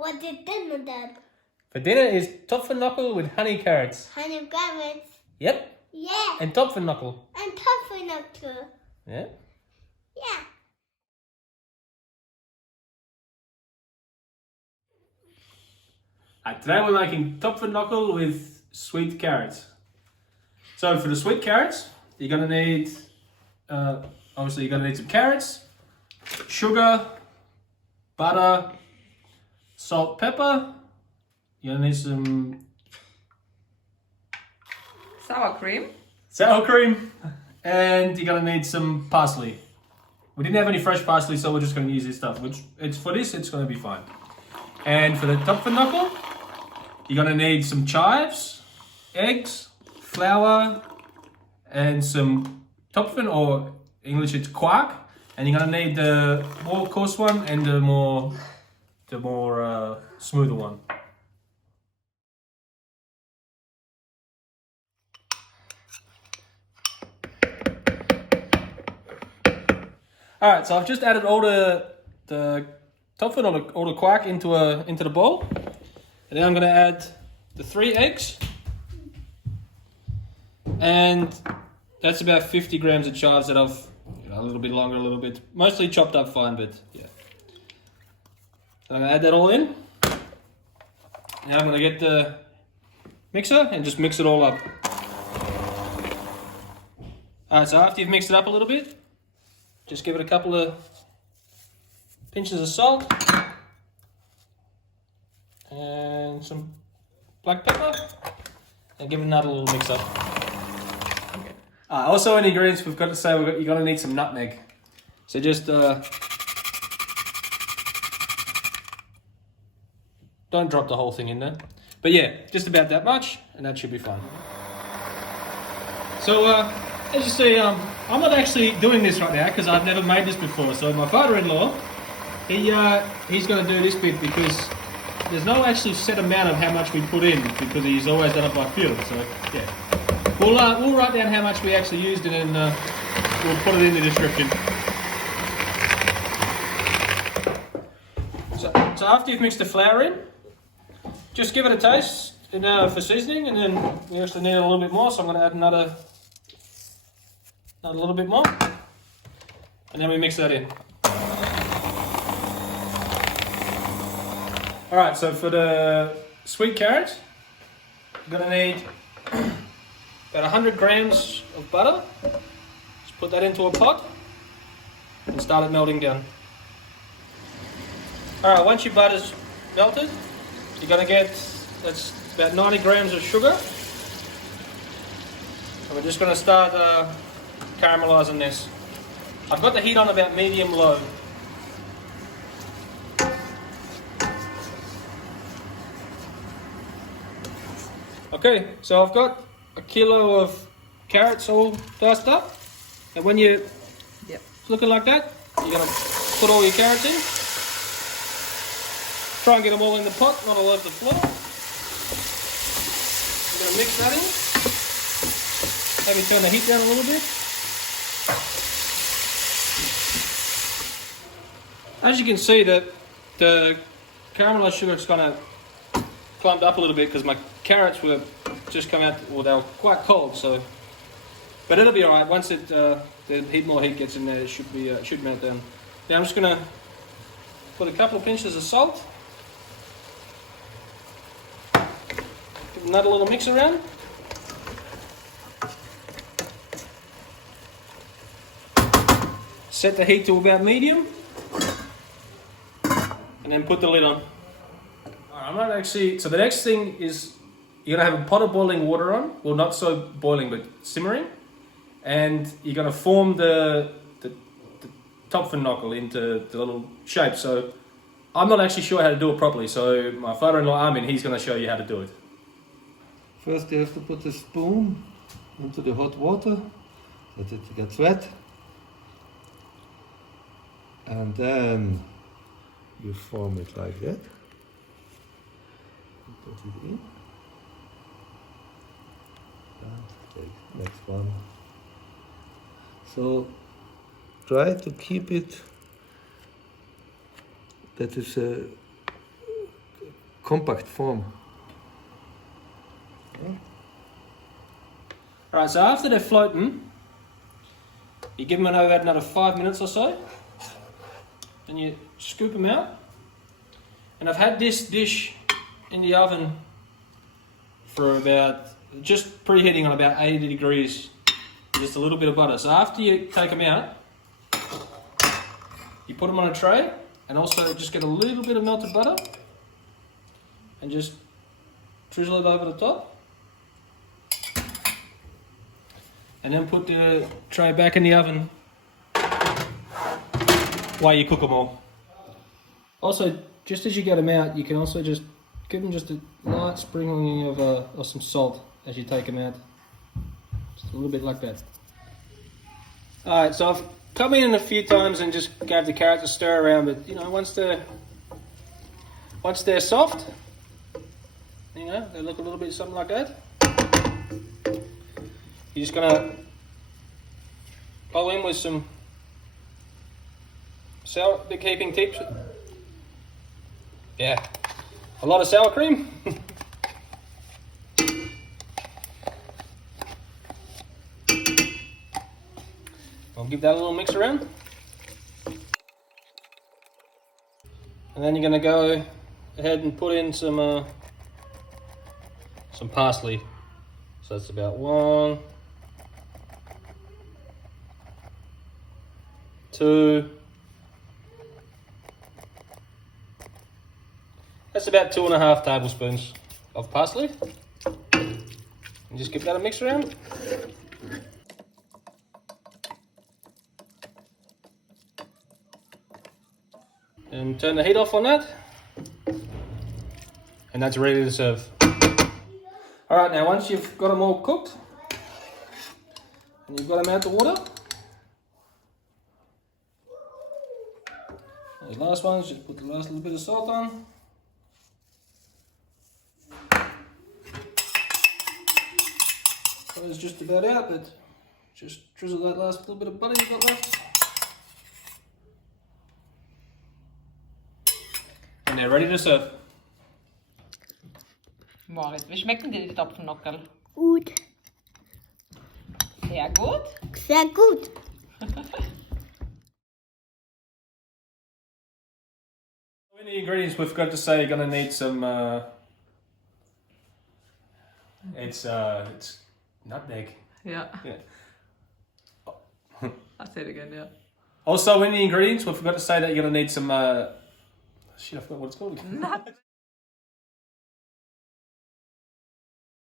What is dinner, Dad? For dinner is Topfennockerl with honey carrots. Honey carrots. Yep. Yeah. And Topfennockerl. And Topfennockerl. Yeah. Yeah. Today we're making Topfennockerl with sweet carrots. So for the sweet carrots, you're gonna need, obviously you're gonna need some carrots, sugar, butter, salt, pepper. You're gonna need some Sour cream. sour cream, and you're gonna need some parsley. We didn't have any fresh parsley, so we're just gonna use this stuff, which it's gonna be fine. And for the Topfennockerl, you're gonna need some chives, eggs, flour, and some Topfen, or English it's Quark. And you're gonna need the more coarse one and the more smoother one. All right, so I've just added all the Topfen or all the Quark into the bowl, and then I'm gonna add the 3 eggs, and that's about 50 grams of chives that I've a little bit longer, a little bit mostly chopped up fine, but yeah. So I'm gonna add that all in. Now I'm gonna get the mixer and just mix it all up. All right, so after you've mixed it up a little bit, just give it a couple of pinches of salt and some black pepper, and give it another little mix up. Okay. Also in ingredients, we've got to say you're going to need some nutmeg. So just don't drop the whole thing in there. But yeah, just about that much, and that should be fine. So as you see, I'm not actually doing this right now because I've never made this before. So my father-in-law, he's going to do this bit because there's no actually set amount of how much we put in, because he's always done it by feel. So yeah, we'll write down how much we actually used, and then we'll put it in the description. So after you've mixed the flour in, just give it a taste for seasoning, and then we actually need a little bit more, so I'm going to add another little bit more, and then we mix that in. Alright, so for the sweet carrots, you're going to need about 100 grams of butter. Just put that into a pot and start it melting down. Alright, once your butter's melted, you're going to get, that's about 90 grams of sugar. And we're just going to start caramelizing this. I've got the heat on about medium-low. Okay, so I've got a kilo of carrots all diced up, and when you're looking like that, you're going to put all your carrots in. Try and get them all in the pot, not all over the floor. You're going to mix that in. Maybe turn the heat down a little bit. As you can see, the caramelized sugar's kind of climbed up a little bit because my carrots were just come out, well, they were quite cold, so. But it'll be alright. Once the more heat gets in there, it should melt down. Now I'm just gonna put a couple of pinches of salt. Give another little mix around. Set the heat to about medium, and then put the lid on. I'm not actually, so the next thing is you're going to have a pot of boiling water on, well, not so boiling, but simmering, and you're going to form the Topfennockerl into the little shape. So I'm not actually sure how to do it properly, so my father-in-law Armin, he's going to show you how to do it. First you have to put the spoon into the hot water so that it gets wet, and then you form it like that. Put it in. And take next one. So try to keep it that is compact form. Right, so after they're floating, you give them about another 5 minutes or so. Then you scoop them out. And I've had this dish in the oven for about, just preheating on about 80 degrees, just a little bit of butter. So after you take them out, you put them on a tray and also just get a little bit of melted butter and just drizzle it over the top. And then put the tray back in the oven while you cook them all. Also, just as you get them out, you can also just give them just a light sprinkling of some salt as you take them out. Just a little bit like that. Alright, so I've come in a few times and just gave the carrots a stir around, but you know, once they're soft, you know, they look a little bit something like that. You're just gonna bowl in with some sour, big heaping tips. Yeah, a lot of sour cream. I'll give that a little mix around. And then you're gonna go ahead and put in some parsley. So that's about 1, 2. That's about 2.5 tablespoons of parsley. And just give that a mix around. And turn the heat off on that. And that's ready to serve. Alright, now once you've got them all cooked, and you've got them out the water, the last ones, just put the last little bit of salt on. That is just about out, but just drizzle that last little bit of butter you've got left. And they're ready to serve. Moritz, wie schmecken dir die Topfennockerl? Gut. Sehr gut. Sehr gut. In the ingredients, we forgot to say you're gonna need some. It's nutmeg. Yeah. Yeah. I'll say it again, yeah. Also, in the ingredients, we forgot to say that you're gonna need some. Shit, I forgot what it's called.